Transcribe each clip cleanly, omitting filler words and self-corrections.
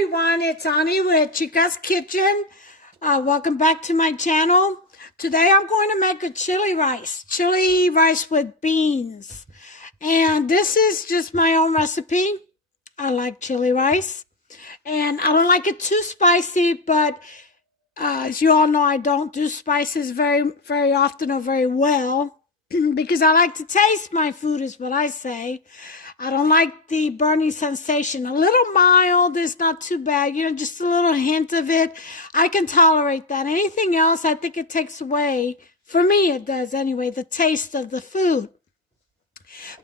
everyone, it's Ani with Chica's Kitchen. Welcome back to my channel. Today I'm going to make a chili rice with beans. And this is just my own recipe. I like chili rice. And I don't like it too spicy, but as you all know, I don't do spices very often or very well because I like to taste my food is what I say. I don't like the burning sensation. A little mild is not too bad. Just a little hint of it. I can tolerate that. Anything else, I think it takes away, for me it does anyway, the taste of the food.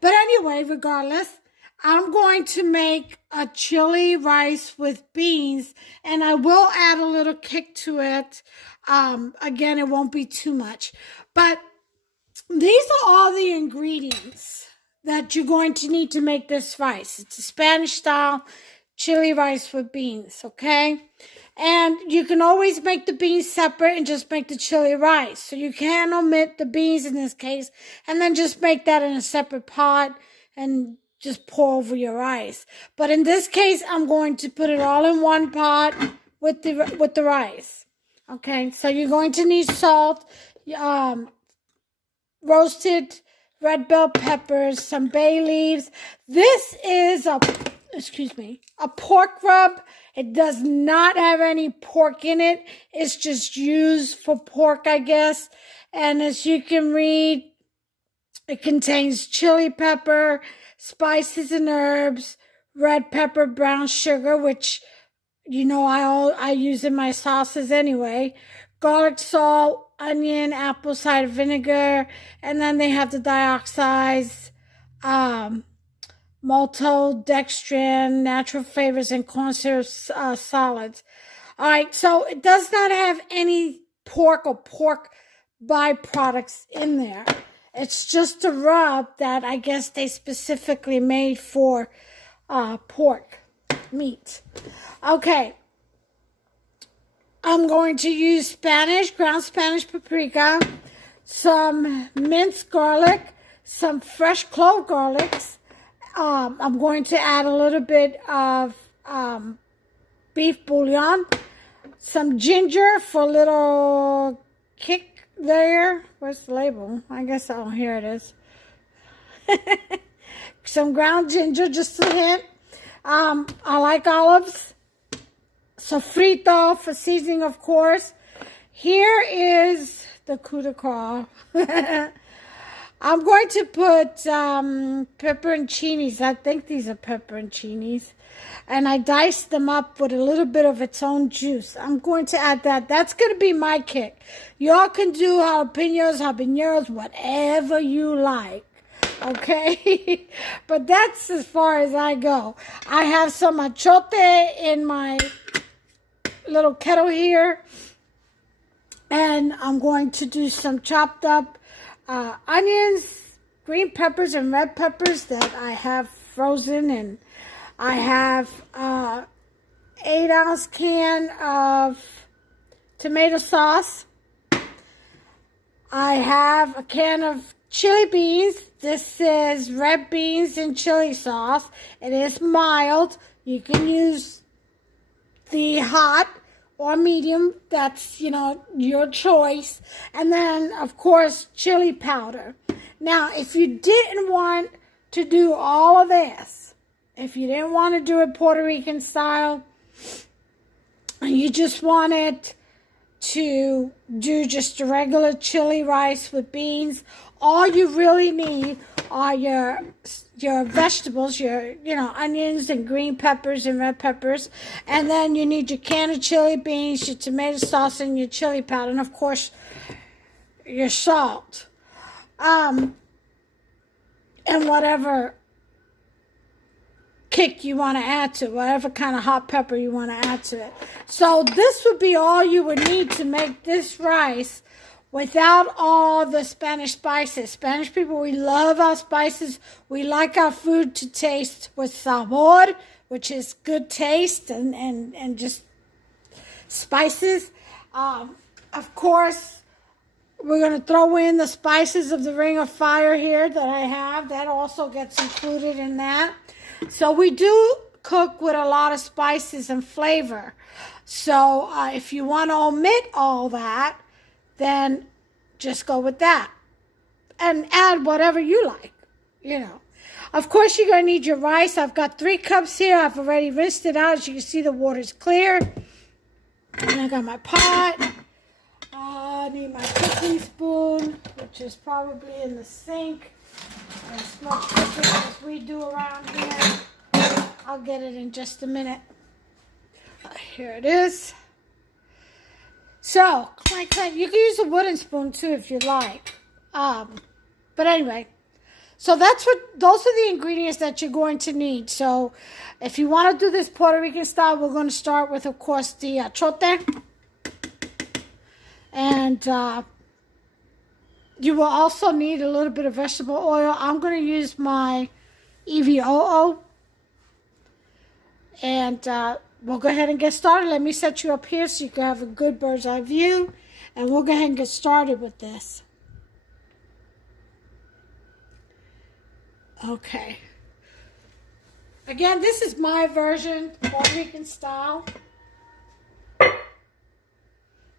But anyway, regardless, I'm going to make a chili rice with beans, and I will add a little kick to it. Again, it won't be too much. But these are all the ingredients that you're going to need to make this rice. It's a Spanish style chili rice with beans, okay? And you can always make the beans separate and just make the chili rice. So you can omit the beans in this case and then just make that in a separate pot and just pour over your rice. But in this case, I'm going to put it all in one pot with the rice. Okay, so you're going to need salt, roasted red bell peppers, some bay leaves. This is a pork rub. It does not have any pork in it. It's just used for pork, I guess. And as you can read, it contains chili pepper, spices and herbs, red pepper, brown sugar, which, I use in my sauces anyway, garlic salt, onion, apple cider vinegar, and then they have the dioxides, maltodextrin, natural flavors, and corn syrup solids. All right, so it does not have any pork or pork byproducts in there. It's just a rub that I guess they specifically made for pork meat. Okay. I'm going to use ground Spanish paprika, some minced garlic, some fresh clove garlics. I'm going to add a little bit of beef bouillon, some ginger for a little kick there. Where's the label? I guess, here it is. Some ground ginger, just a hint. I like olives. Sofrito for seasoning, of course. Here is the coup de grace. I'm going to put pepperoncinis. I think these are pepperoncinis. And I diced them up with a little bit of its own juice. I'm going to add that. That's going to be my kick. Y'all can do habaneros, whatever you like. Okay? But that's as far as I go. I have some achote in my little kettle here, and I'm going to do some chopped up onions, green peppers, and red peppers that I have frozen, and I have 8-ounce can of tomato sauce. I have a can of chili beans. This is red beans and chili sauce. It is mild. You can use the hot or medium, that's, your choice. And then, of course, chili powder. Now, if you didn't want to do all of this, if you didn't want to do it Puerto Rican style, and you just wanted to do just a regular chili rice with beans, all you really need are your vegetables, your onions and green peppers and red peppers, and then you need your can of chili beans, your tomato sauce, and your chili powder, and of course your salt, and whatever kick you want to add to it, whatever kind of hot pepper you want to add to it. So this would be all you would need to make this rice without all the Spanish spices. Spanish people, we love our spices. We like our food to taste with sabor, which is good taste and just spices. Of course, we're going to throw in the spices of the Ring of Fire here that I have. That also gets included in that. So we do cook with a lot of spices and flavor. So if you want to omit all that, then just go with that. And add whatever you like, you know. Of course, you're going to need your rice. I've got 3 cups here. I've already rinsed it out. As you can see, the water's clear. And I got my pot. I need my cooking spoon, which is probably in the sink. As much cooking as we do around here. I'll get it in just a minute. Here it is. So, you can use a wooden spoon too if you like. But anyway, so those are the ingredients that you're going to need. So if you want to do this Puerto Rican style, we're going to start with, of course, the achote. And you will also need a little bit of vegetable oil. I'm going to use my EVOO. And we'll go ahead and get started. Let me set you up here so you can have a good bird's eye view. And we'll go ahead and get started with this. Okay. Again, this is my version, Puerto Rican style.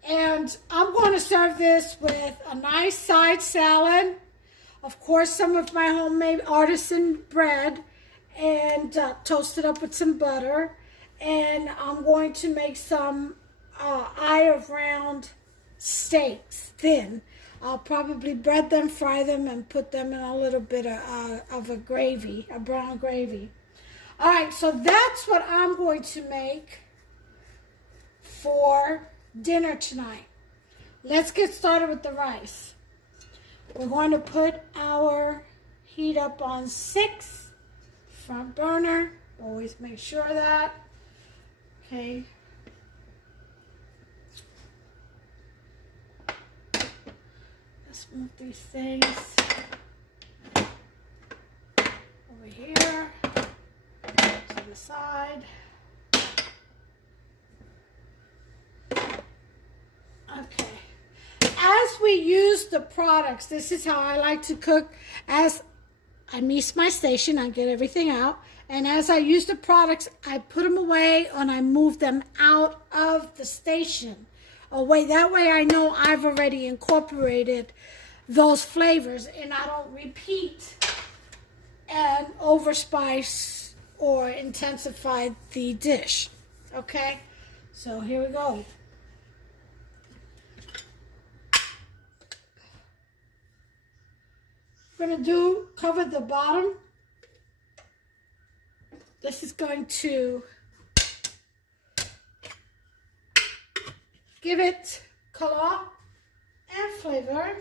And I'm going to serve this with a nice side salad. Of course, some of my homemade artisan bread. And toast it up with some butter. And I'm going to make some eye of round steaks, thin. I'll probably bread them, fry them, and put them in a little bit of a gravy, a brown gravy. All right, so that's what I'm going to make for dinner tonight. Let's get started with the rice. We're going to put our heat up on 6, front burner. Always make sure of that. Okay. Let's move these things over here to the side. Okay. As we use the products, this is how I like to cook. As I meet my station, I get everything out. And as I use the products, I put them away and I move them out of the station. Away. That way I know I've already incorporated those flavors and I don't repeat and overspice or intensify the dish. Okay? So here we go. We're going to cover the bottom. This is going to give it color and flavor.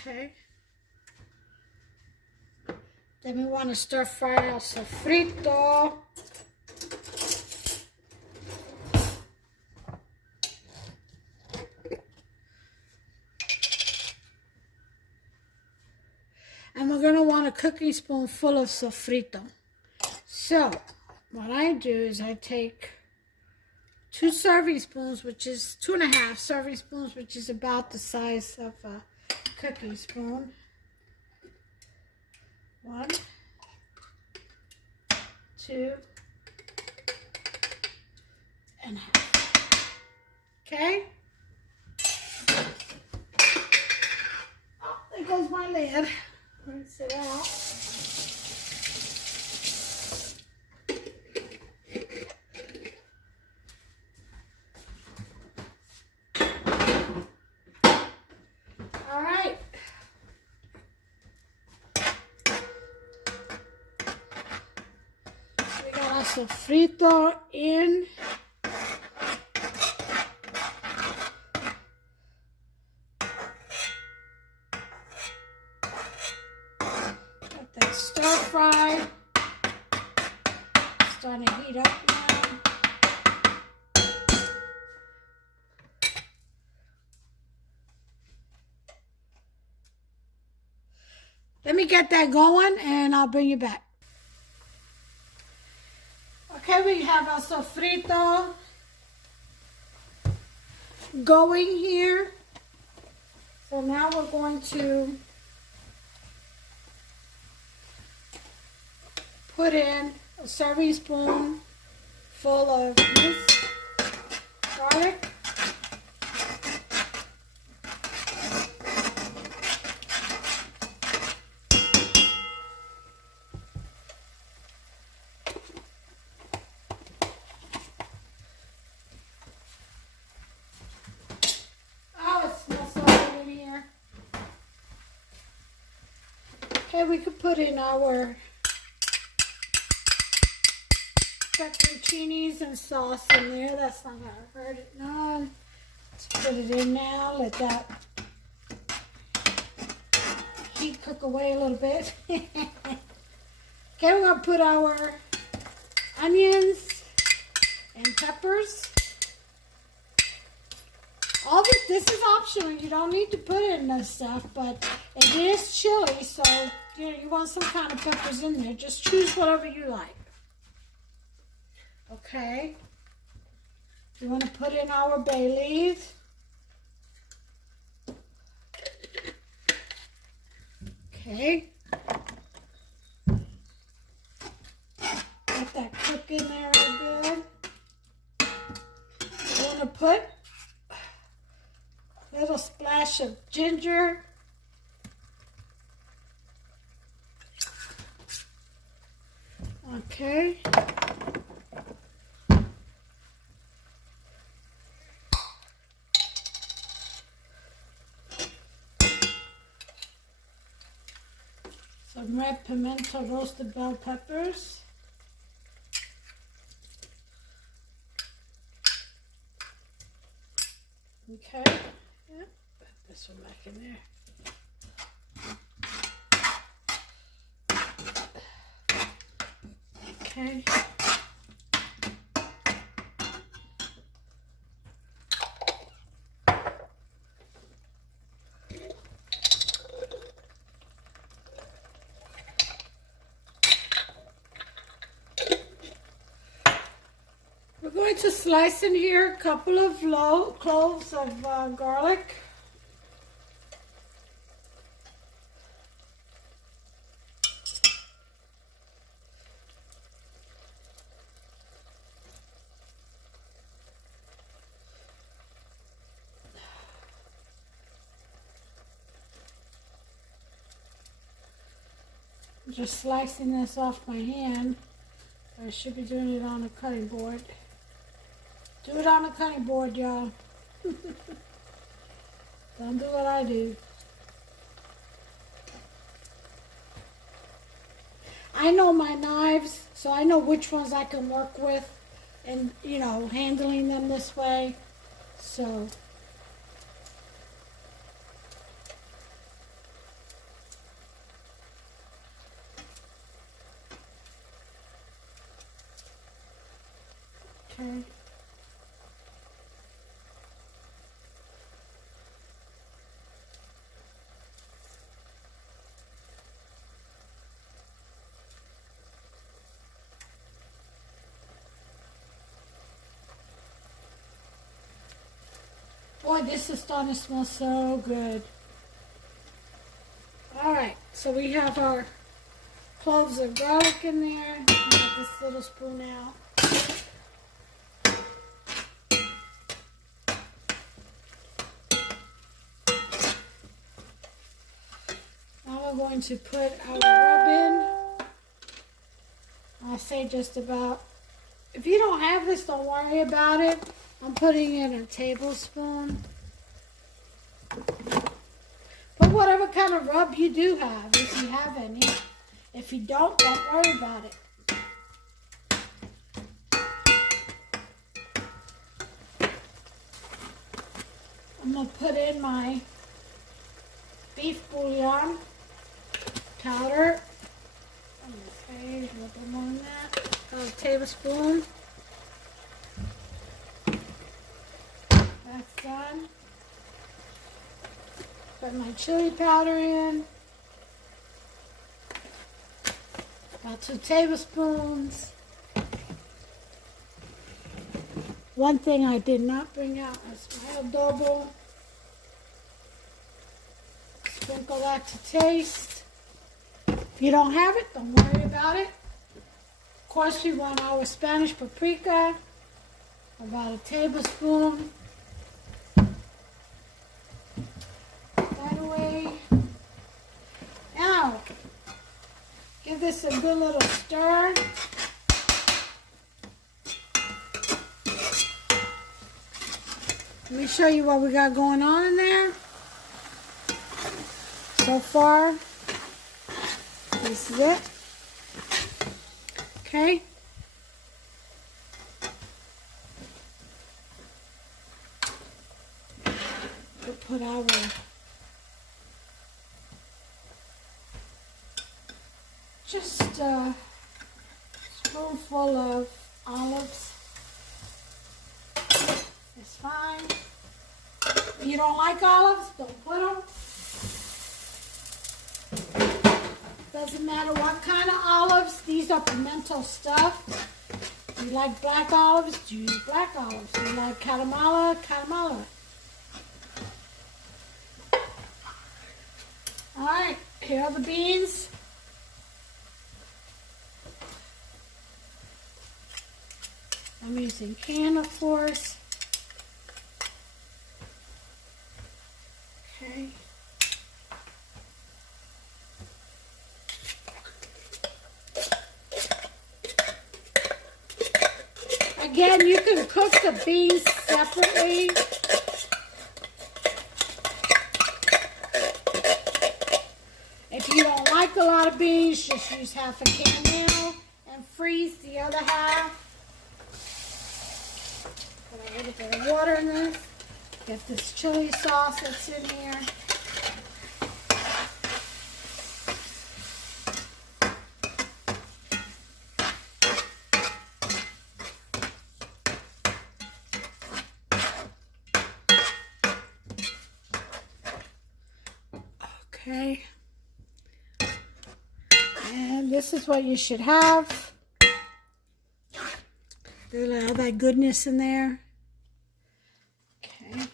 Okay. Then we want to stir fry our sofrito. And we're going to want a cooking spoon full of sofrito. So, what I do is I take 2 serving spoons, which is 2.5 serving spoons, which is about the size of a cooking spoon. 1, 2, and a half. Okay? Oh, there goes my lid. Rinse it out. All right. We got our sofrito in. Stir fry. Starting to heat up now. Let me get that going and I'll bring you back. Okay, we have our sofrito going here. So now we're going to put in a serving spoon full of minced garlic. Oh, it smells so good in here. Okay, we could put in our fettuccinis and sauce in there. That's not gonna hurt it none. Let's put it in now. Let that heat cook away a little bit. Okay, we're gonna put our onions and peppers. All this is optional. You don't need to put in this stuff, but it is chili, so you want some kind of peppers in there. Just choose whatever you like. Okay. We want to put in our bay leaves. Okay. Let that cook in there real good. We want to put a little splash of ginger. Okay. Some red pimento roasted bell peppers. Okay. Yeah. Put this one back in there. Okay. We're going to slice in here a couple of cloves of garlic. I'm just slicing this off my hand. I should be doing it on a cutting board. Do it on a cutting board, y'all. Don't do what I do. I know my knives, so I know which ones I can work with and, handling them this way. So, okay. Boy, this is starting to smell so good. Alright, so we have our cloves of garlic in there. I got this little spoon out. Now we're going to put our rub in. I'll say just about, if you don't have this, don't worry about it. I'm putting in a tablespoon. Put whatever kind of rub you do have, if you have any. If you don't worry about it. I'm going to put in my beef bouillon powder. I'm going to say a little bit more than that. A tablespoon. That's done. Put my chili powder in. About 2 tablespoons. One thing I did not bring out is my adobo. Sprinkle that to taste. If you don't have it, don't worry about it. Of course, we want our Spanish paprika, about a tablespoon. Put that away. Now, give this a good little stir. Let me show you what we got going on in there. So far, this is it. Okay. We'll put our just a spoonful of olives. It's fine. If you don't like olives, don't put them. Doesn't matter what kind of olives. These are pimento stuff. If you like black olives, use black olives. If you like Guatemala, Guatemala. Alright, here are the beans. I'm using canned, of course. Okay. Again, you can cook the beans separately. If you don't like a lot of beans, just use half a can now and freeze the other half. Put a little bit of water in this. Get this chili sauce that's in here. Okay. And this is what you should have. There's all that goodness in there. Okay.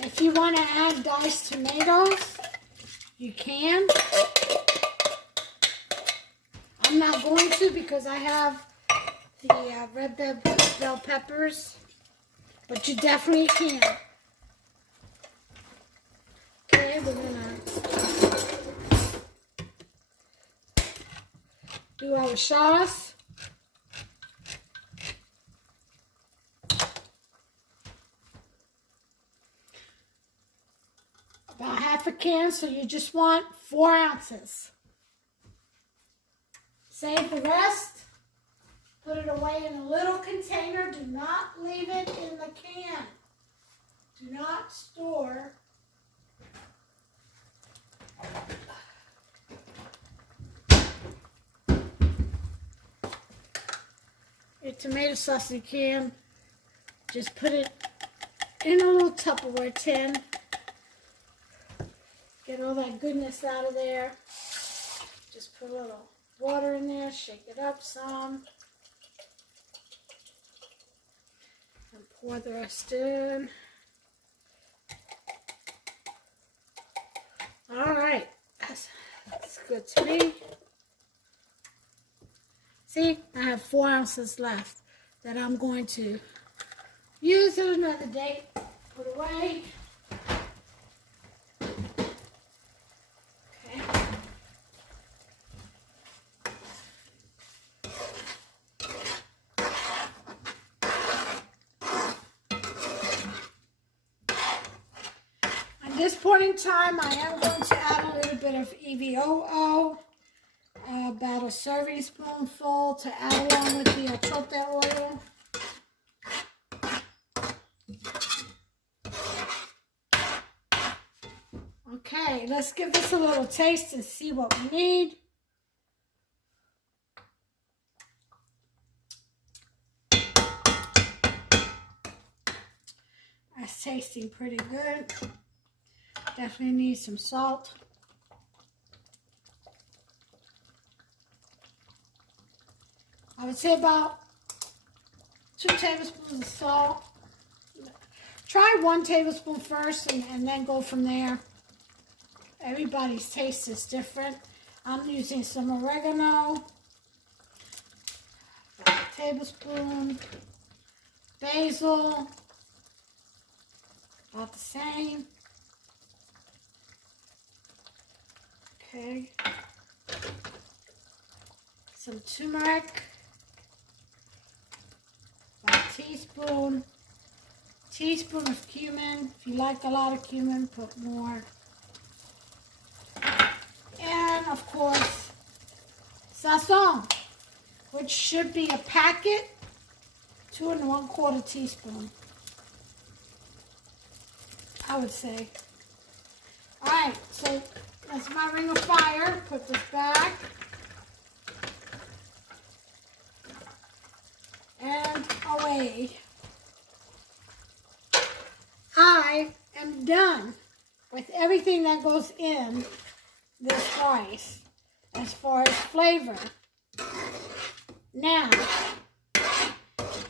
If you want to add diced tomatoes, you can. I'm not going to because I have the red bell peppers, but you definitely can. Okay, we're gonna do our sauce. About half a can, so you just want 4 ounces. Save the rest. Put it away in a little container. Do not leave it in the can. Do not store. Your tomato sauce in a can. Just put it in a little Tupperware tin. Get all that goodness out of there. Just put a little water in there, shake it up some. And pour the rest in. Alright, that's good to me. See, I have 4 ounces left that I'm going to use at another date. Put away. Okay. At this point in time, I am going to add a little bit of EVOO. About a serving spoonful to add along with the achote oil. Okay, let's give this a little taste and see what we need. That's tasting pretty good. Definitely need some salt. I would say about 2 tablespoons of salt. try 1 tablespoon first and then go from there. Everybody's taste is different. I'm using some oregano, about a tablespoon, basil, about the same. Okay. Some turmeric, about a teaspoon. Teaspoon of cumin. If you like a lot of cumin, put more. And of course, sazon, which should be a packet, 2 1/4 teaspoon, I would say. All right, so that's my ring of fire. Put this back. And away. I am done with everything that goes in this rice as far as flavor. Now,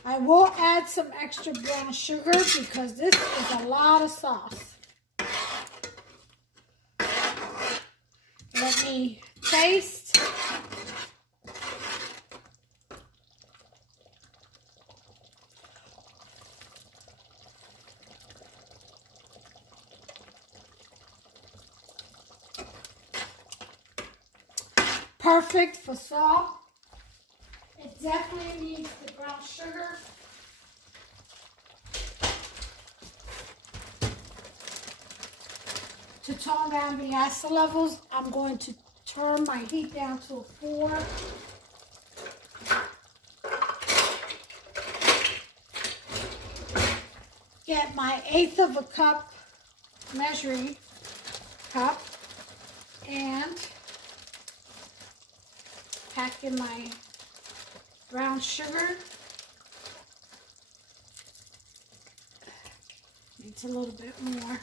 I will add some extra brown sugar because this is a lot of sauce. Let me taste. Perfect for salt. It definitely needs the brown sugar. To tone down the acid levels, I'm going to turn my heat down to a 4. Get my 1/8 of a cup measuring cup and pack in my brown sugar. Needs a little bit more.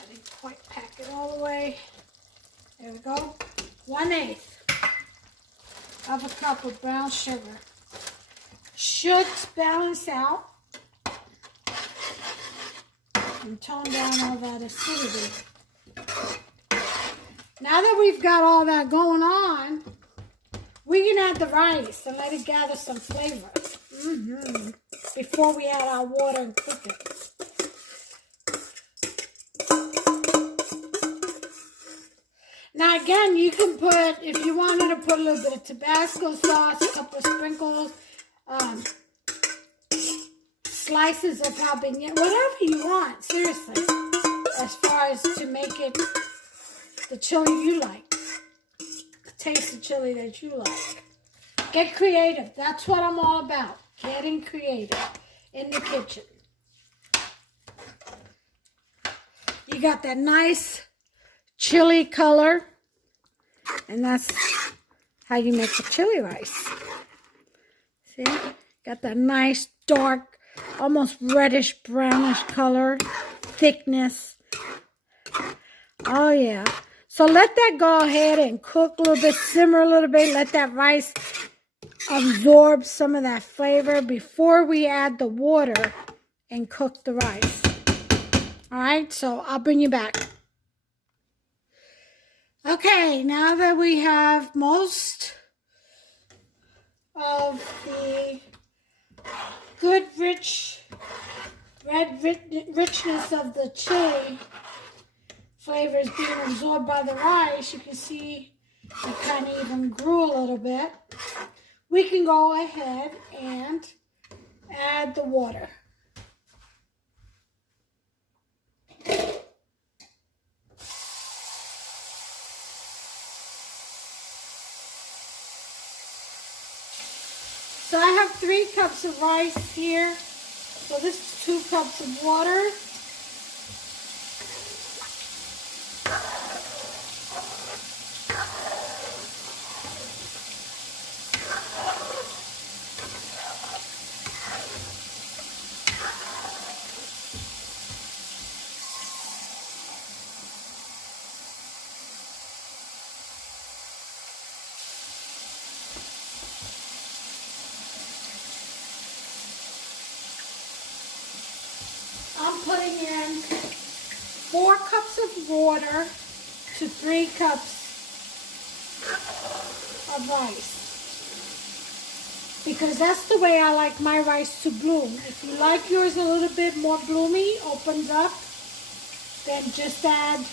I didn't quite pack it all the way. There we go. 1/8 of a cup of brown sugar. Should balance out and tone down all that acidity. Now that we've got all that going on, we can add the rice and let it gather some flavor before we add our water and cook it. Now again, you can put, if you wanted to put a little bit of Tabasco sauce, a couple of sprinkles, slices of jalapeno, whatever you want, seriously, as far as to make it the chili you like, the taste of chili that you like. Get creative. That's what I'm all about, getting creative in the kitchen. You got that nice chili color, and that's how you make the chili rice. See, got that nice dark, almost reddish brownish color, thickness. Oh yeah. So let that go ahead and cook a little bit, simmer a little bit, let that rice absorb some of that flavor before we add the water and cook the rice. All right, so I'll bring you back. Okay, now that we have most of the good, rich, red richness of the chili flavor is being absorbed by the rice, you can see it kind of even grew a little bit. We can go ahead and add the water. So I have 3 cups of rice here. So this is 2 cups of water. 4 cups of water to 3 cups of rice. Because that's the way I like my rice to bloom. If you like yours a little bit more bloomy, opens up, then just add,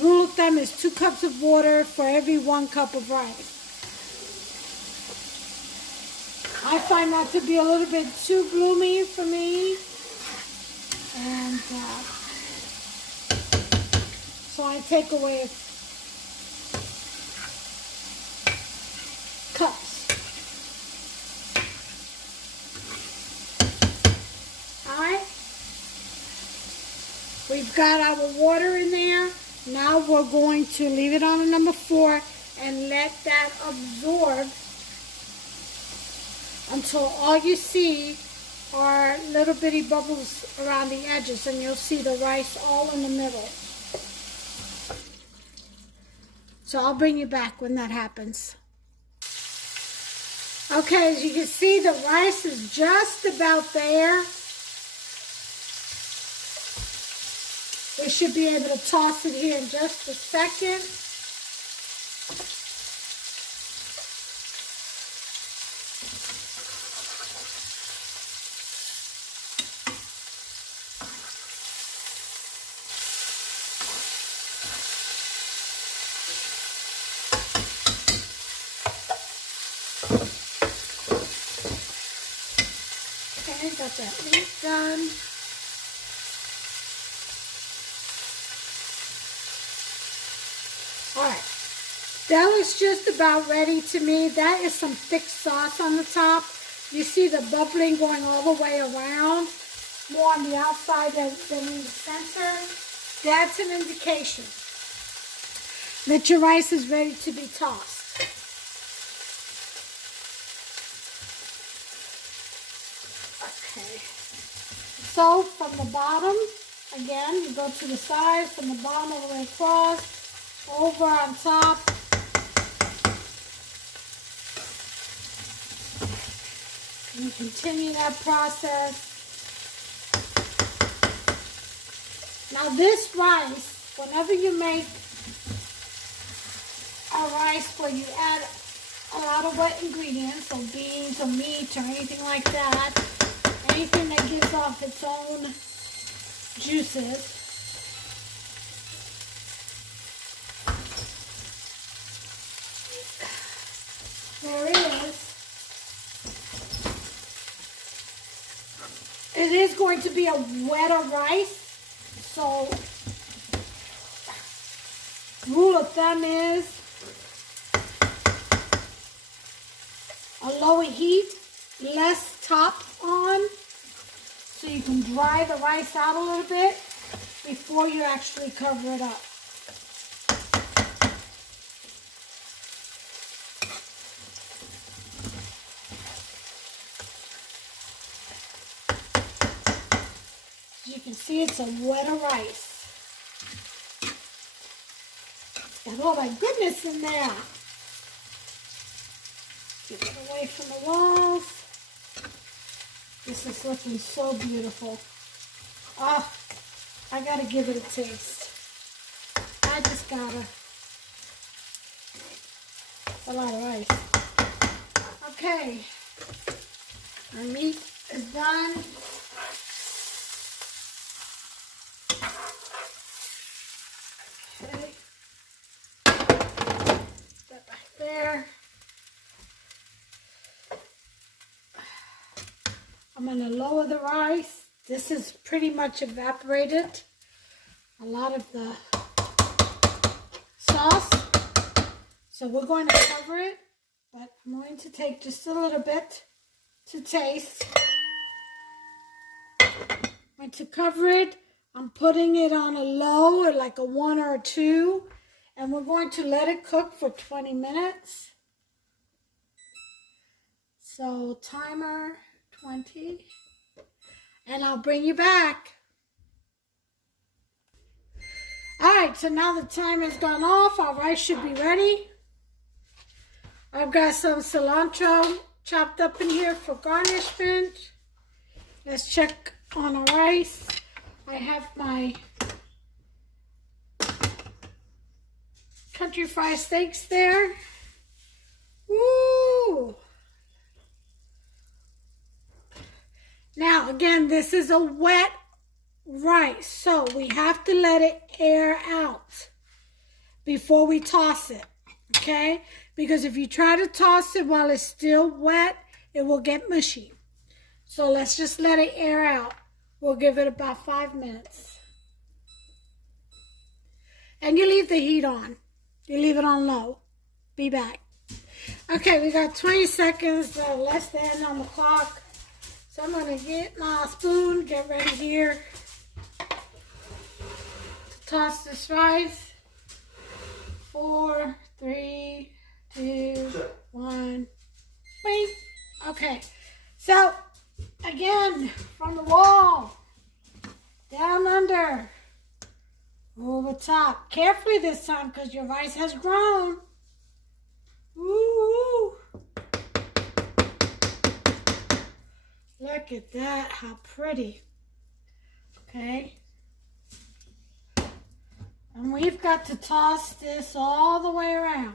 rule of thumb is 2 cups of water for every 1 cup of rice. I find that to be a little bit too bloomy for me. And so I take away cups. Alright. We've got our water in there. Now we're going to leave it on a number 4 and let that absorb until all you see are little bitty bubbles around the edges, and you'll see the rice all in the middle. So I'll bring you back when that happens. Okay, as you can see, the rice is just about there. We should be able to toss it here in just a second. Okay, got that meat done. Alright, that was just about ready to me. That is some thick sauce on the top. You see the bubbling going all the way around, more on the outside than in the center. That's an indication that your rice is ready to be tossed. Okay, so from the bottom, again, you go to the sides, from the bottom all the way across, over on top. And you continue that process. Now this rice, whenever you make a rice where you add a lot of wet ingredients, or beans or meat or anything like that, anything that gives off its own juices, there is. It is going to be a wetter rice, so rule of thumb is a lower heat, less top on, so you can dry the rice out a little bit before you actually cover it up. As you can see, it's a wetter rice. Got all that goodness in there. Get it away from the walls. This is looking so beautiful. Ah, I gotta give it a taste. I just gotta. It's a lot of rice. Okay, our meat is done. Okay, that back there. I'm going to lower the rice. This is pretty much evaporated. A lot of the sauce. So we're going to cover it, but I'm going to take just a little bit to taste. I'm going to cover it. I'm putting it on a low, like a 1 or a 2, and we're going to let it cook for 20 minutes. So timer 20, and I'll bring you back. Alright, so now the timer's gone off. Our rice should be ready. I've got some cilantro chopped up in here for garnishment. Let's check on our rice. I have my country fried steaks there. Woo! Now, again, this is a wet rice, so we have to let it air out before we toss it, okay? Because if you try to toss it while it's still wet, it will get mushy. So let's just let it air out. We'll give it about 5 minutes. And you leave the heat on. You leave it on low. Be back. Okay, we got 20 seconds less than on the clock. So I'm going to get my spoon, get ready here to toss this rice. 4, 3, 2, 1. Wait. Okay. So, again, from the wall, down under, over top. Carefully this time because your rice has grown. Ooh. Look at that, how pretty. Okay. And we've got to toss this all the way around.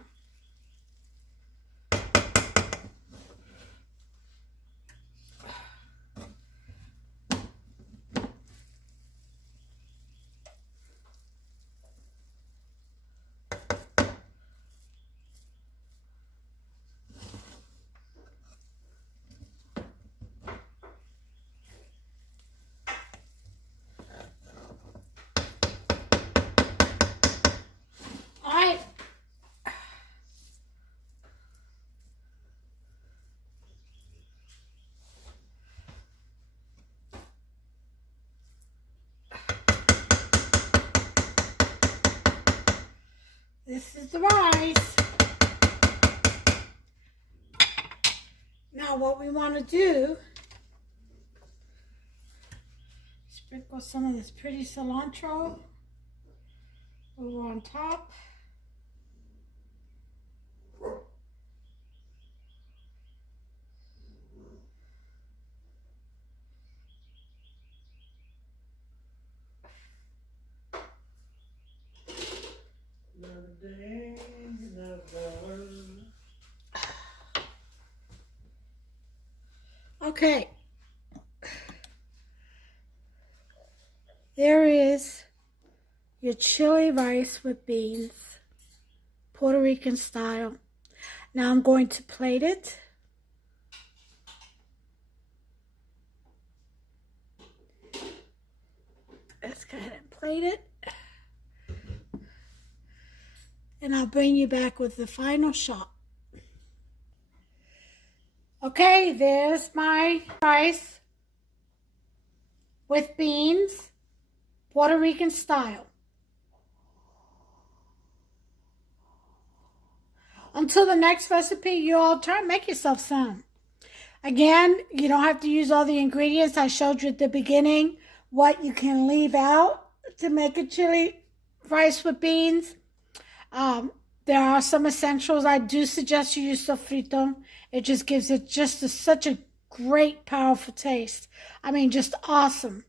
This is the rice. Now what we want to do, sprinkle some of this pretty cilantro over on top. Okay, there is your chili rice with beans, Puerto Rican style. Now I'm going to plate it. Let's go ahead and plate it. And I'll bring you back with the final shot. Okay, there's my rice with beans, Puerto Rican style. Until the next recipe, you all try and make yourself some. Again, you don't have to use all the ingredients. I showed you at the beginning what you can leave out to make a chili rice with beans. There are some essentials. I do suggest you use sofrito. It just gives it such a great, powerful taste. I mean, just awesome.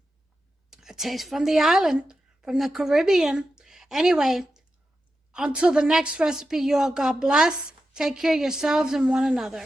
A taste from the island, from the Caribbean. Anyway, until the next recipe, you all God bless. Take care of yourselves and one another.